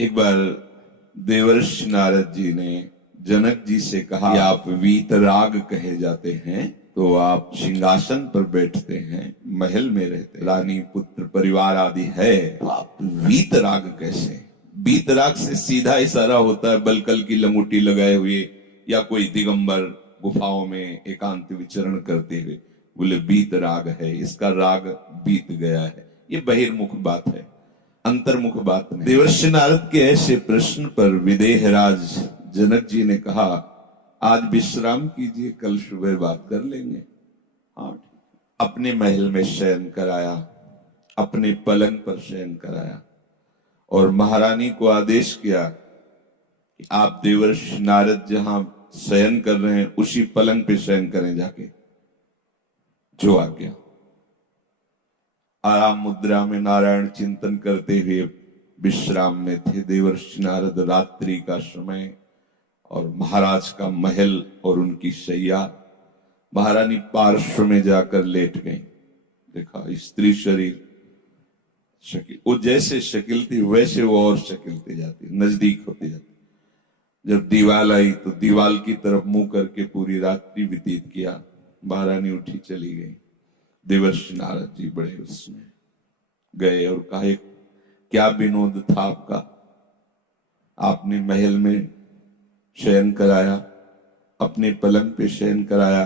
एक बार देवर्षि नारद जी ने जनक जी से कहा कि आप वीतराग कहे जाते हैं, तो आप सिंहासन पर बैठते हैं, महल में रहते, रानी पुत्र परिवार आदि है, तो आप वीतराग कैसे? वीतराग से सीधा इशारा होता है बलकल की लंगोटी लगाए हुए या कोई दिगंबर गुफाओं में एकांत विचरण करते हुए। बोले वीतराग है, इसका राग बीत गया है। ये बहिर्मुख बात है, अंतर्मुख बात नहीं। देवर्षि नारद के ऐसे प्रश्न पर विदेहराज जनक जी ने कहा, आज विश्राम कीजिए, कल सुबह बात कर लेंगे। हाँ, अपने महल में शयन कराया, अपने पलंग पर शयन कराया और महारानी को आदेश किया कि आप देवर्षि नारद जहां शयन कर रहे हैं उसी पलंग पे शयन करें जाके। जो आज्ञा। आराम मुद्रा में नारायण चिंतन करते हुए विश्राम में थे देवर्षि नारद। रात्रि का समय और महाराज का महल और उनकी शैया। महारानी पार्श्व में जाकर लेट गई। देखा स्त्री शरीर शकील, वो जैसे शकील थी वैसे वो और शकीलती जाती, नजदीक होती जाती। जब दीवाल आई तो दीवाल की तरफ मुंह करके पूरी रात्रि व्यतीत किया। महारानी उठी चली गई। देवर्षि नारद जी बड़े उसमें गए और कहा, क्या विनोद था आपका? आपने महल में शयन कराया, अपने पलंग पे शयन कराया,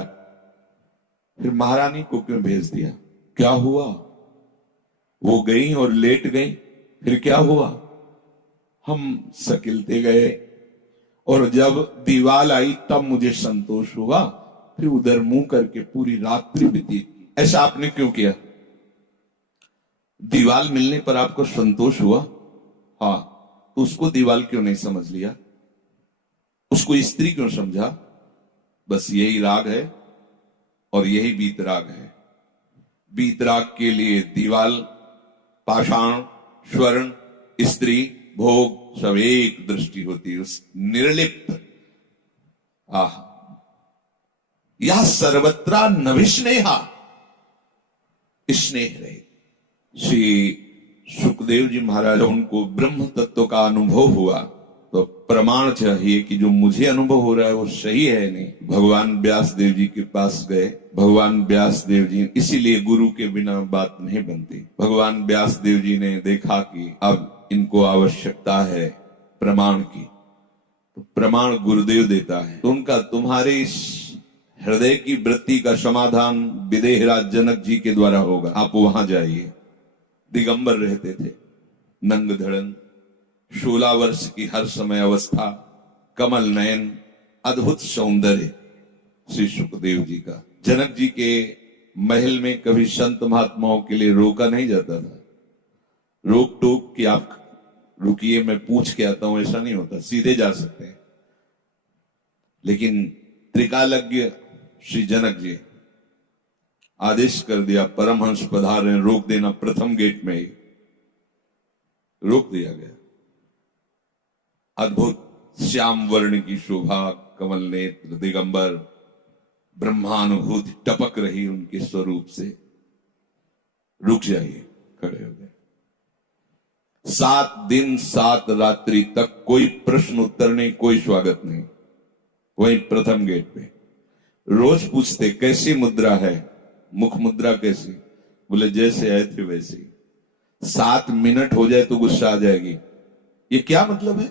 फिर महारानी को क्यों भेज दिया? क्या हुआ? वो गई और लेट गई, फिर क्या हुआ? हम सकिलते गए और जब दीवाल आई तब मुझे संतोष हुआ, फिर उधर मुंह करके पूरी रात्रि व्यतीत की। ऐसा आपने क्यों किया? दीवाल मिलने पर आपको संतोष हुआ? हाँ, तो उसको दीवाल क्यों नहीं समझ लिया? उसको स्त्री क्यों समझा? बस यही राग है और यही वीतराग है। वीतराग के लिए दीवाल, पाषाण, स्वर्ण, स्त्री, भोग सब एक दृष्टि होती है, उस निर्लिप्त। यह सर्वत्रा नभिस्नेहा, स्नेह रहे। श्री सुखदेव जी महाराज, उनको ब्रह्म तत्व का अनुभव हुआ तो प्रमाण चाहिए कि जो मुझे अनुभव हो रहा है वो सही है नहीं। भगवान व्यास देव जी के पास गए। भगवान व्यास देव जी, इसीलिए गुरु के बिना बात नहीं बनती। भगवान व्यास देव जी ने देखा कि अब इनको आवश्यकता है प्रमाण की, तो प्रमाण गुरुदेव देता है। तो उनका, तुम्हारे इस हृदय की वृत्ति का समाधान विदेहराज जनक जी के द्वारा होगा, आप वहां जाइए। दिगंबर रहते थे, नंग धड़न, 16 वर्ष की हर समय अवस्था, कमल नयन, अद्भुत सौंदर्य श्री सुखदेव जी का। जनक जी के महल में कभी संत महात्माओं के लिए रोका नहीं जाता था। रोक टोक कि आप रुकिए मैं पूछ के आता हूं, ऐसा नहीं होता, सीधे जा सकते हैं। लेकिन त्रिकालज्ञ श्री जनक जी आदेश कर दिया, परमहंस पधार रहे, रोक देना। प्रथम गेट में ही रोक दिया गया। अद्भुत श्याम वर्ण की शोभा, कमल नेत्र, दिगंबर, ब्रह्मानुभूति टपक रही उनके स्वरूप से। रुक जाइए, खड़े हो गए। 7 दिन 7 रात्रि तक कोई प्रश्न उत्तर नहीं, कोई स्वागत नहीं। वहीं प्रथम गेट पे रोज पूछते, कैसी मुद्रा है? मुख मुद्रा कैसी? बोले जैसे आए थे वैसे ही। 7 मिनट हो जाए तो गुस्सा आ जाएगी। ये क्या मतलब है?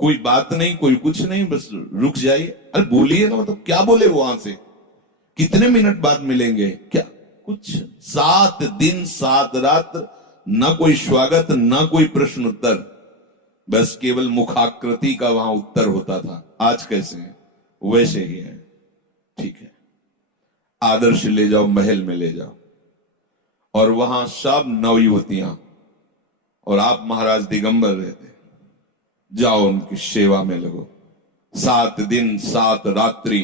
कोई बात नहीं, कोई कुछ नहीं, बस रुक जाइए। अरे बोलिए ना, मतलब क्या बोले वहां से? कितने मिनट बाद मिलेंगे? क्या कुछ? 7 दिन 7 रात, ना कोई स्वागत, ना कोई प्रश्न उत्तर, बस केवल मुखाकृति का वहां उत्तर होता था। आज कैसे है? वैसे ही है। ठीक है, आदर्श ले जाओ, महल में ले जाओ, और वहां सब नवयुवतियां, और आप महाराज दिगंबर रहते, जाओ उनकी सेवा में लगो। 7 दिन 7 रात्रि।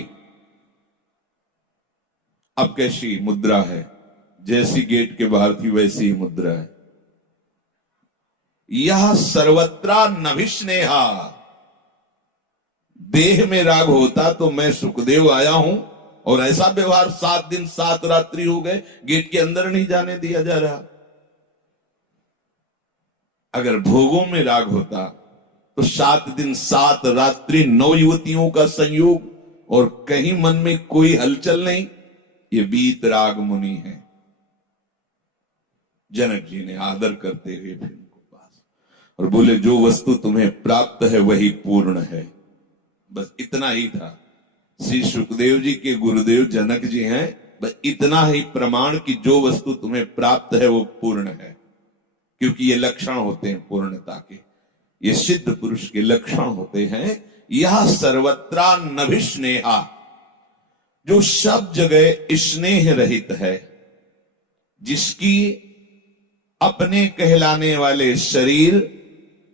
अब कैसी मुद्रा है? जैसी गेट के बाहर थी वैसी ही मुद्रा है। यह सर्वत्रा नभिस्नेहा। देह में राग होता तो मैं सुखदेव आया हूं, और ऐसा व्यवहार 7 दिन 7 रात्रि हो गए, गेट के अंदर नहीं जाने दिया जा रहा। अगर भोगों में राग होता तो 7 दिन 7 रात्रि 9 युवतियों का संयोग और कहीं मन में कोई हलचल नहीं, ये वीत राग मुनि है। जनक जी ने आदर करते हुए फिर उनको पास और बोले, जो वस्तु तुम्हें प्राप्त है वही पूर्ण है। बस इतना ही था। श्री सुखदेव जी के गुरुदेव जनक जी हैं, बस इतना ही प्रमाण कि जो वस्तु तुम्हें प्राप्त है वो पूर्ण है, क्योंकि ये लक्षण होते हैं पूर्णता के, ये सिद्ध पुरुष के लक्षण होते हैं। यह सर्वत्रा नभिस्नेहा, जो सब जगह स्नेह रहित है, जिसकी अपने कहलाने वाले शरीर,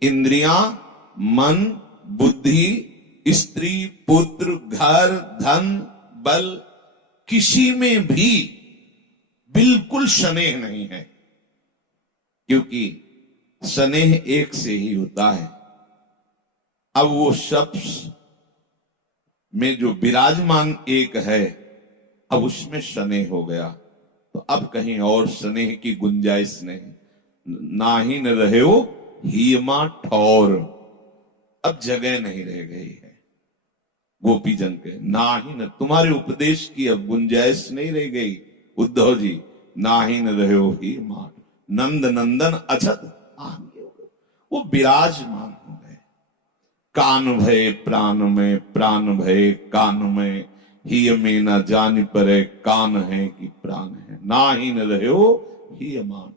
इंद्रियां, मन, बुद्धि, स्त्री, पुत्र, घर, धन, बल, किसी में भी बिल्कुल स्नेह नहीं है, क्योंकि स्नेह एक से ही होता है। अब वो शब्द में जो विराजमान एक है, अब उसमें स्नेह हो गया, तो अब कहीं और स्नेह की गुंजाइश नहीं। ना ही न रहे हो हीमा ठौर, अब जगह नहीं रह गई है गोपी जन के। ना ही न, तुम्हारे उपदेश की अब गुंजाइश नहीं रह गई उद्धव जी। ना ही न रहे हो ही मान, नंद नंदन अछत आगे, वो विराजमान हो गए। कान भय प्राण में, प्राण भय कान में, ही में न जान परे कान है कि प्राण है। ना ही न रहे हो ही मान,